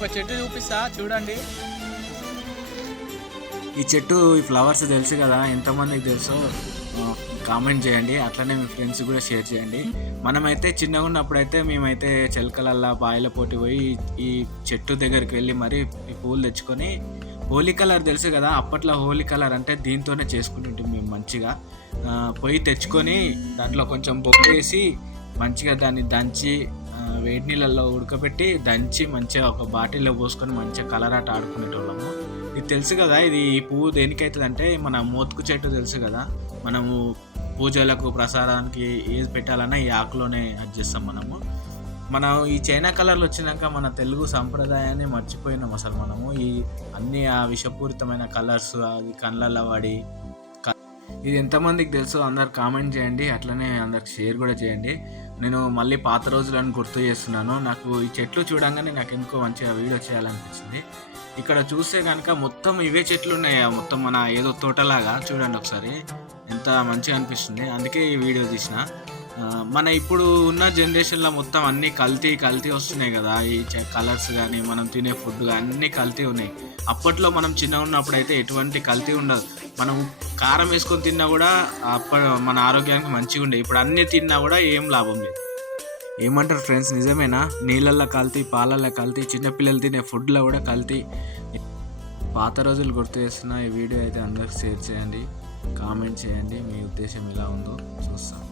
ఒక చెట్టు చూపిస్తా చూడండి. ఈ చెట్టు ఈ ఫ్లవర్స్ తెలుసు కదా, ఎంతమందికి తెలుసో కామెంట్ చేయండి. అట్లనే మీ ఫ్రెండ్స్ కూడా షేర్ చేయండి. మనమైతే చిన్నగా ఉన్నప్పుడైతే మేమైతే చిలకలల్లా బాయిల పోటీ పోయి ఈ చెట్టు దగ్గరికి వెళ్ళి మరి ఈ పూలు తెచ్చుకొని హోలీ కలర్ తెలుసు కదా, అప్పట్లో హోలీ కలర్ అంటే దీంతోనే చేసుకుంటుంటాం మేము మంచిగా. పొయ్యి తెచ్చుకొని దాంట్లో కొంచెం బొగ్గు వేసి మంచిగా దాన్ని దంచి వేడి నీళ్ళల్లో ఉడకబెట్టి దంచి మంచిగా ఒక బాటిల్లో పోసుకొని మంచిగా కలర్ ఆట ఆడుకునేటోళ్ళము. ఇది తెలుసు కదా, ఇది ఈ పువ్వు దేనికైతుంది అంటే మన మోతుకు చెట్టు తెలుసు కదా, మనము పూజలకు ప్రసాదానికి ఏది పెట్టాలన్నా ఈ ఆకులోనే అది చేస్తాం మనము. మనం ఈ చైనా కలర్లు వచ్చినాక మన తెలుగు సంప్రదాయాన్ని మర్చిపోయినాం అసలు మనము. ఈ అన్ని ఆ విషపూరితమైన కలర్స్ అది కళ్ళల్లో పడి ఇది ఎంతమందికి తెలుసో అందరు కామెంట్ చేయండి. అట్లనే అందరికి షేర్ కూడా చేయండి. నేను మళ్ళీ పాత రోజులను గుర్తు చేస్తున్నాను. నాకు ఈ చెట్లు చూడంగానే నాకు ఎందుకో మంచిగా వీడియో చేయాలనిపించింది. ఇక్కడ చూస్తే కనుక మొత్తం ఇవే చెట్లు ఉన్నాయి, మొత్తం మన ఏదో తోటలాగా. చూడండి ఒకసారి ఎంత మంచిగా అనిపిస్తుంది, అందుకే ఈ వీడియో తీసిన. మన ఇప్పుడు ఉన్న జనరేషన్లో మొత్తం అన్నీ కల్తీ వస్తున్నాయి కదా, ఈ కలర్స్ కానీ మనం తినే ఫుడ్ కానీ అన్నీ కల్తీ ఉన్నాయి. అప్పట్లో మనం చిన్నగా ఉన్నప్పుడు అయితే ఎటువంటి కల్తీ ఉండదు. మనం కారం వేసుకొని తిన్నా కూడా మన ఆరోగ్యానికి మంచిగా ఉండే. ఇప్పుడు అన్నీ తిన్నా కూడా ఏం లాభం లేదు. ఏమంటారు ఫ్రెండ్స్, నిజమేనా? నీళ్ళల్లో కల్తీ, పాలల్లో కల్తీ, చిన్నపిల్లలు తినే ఫుడ్లో కూడా కల్తీ. పాత రోజులు గుర్తు చేస్తున్న ఈ వీడియో అయితే అందరికి షేర్ చేయండి, కామెంట్ చేయండి. మీ ఉద్దేశం ఎలా ఉందో చూస్తాం.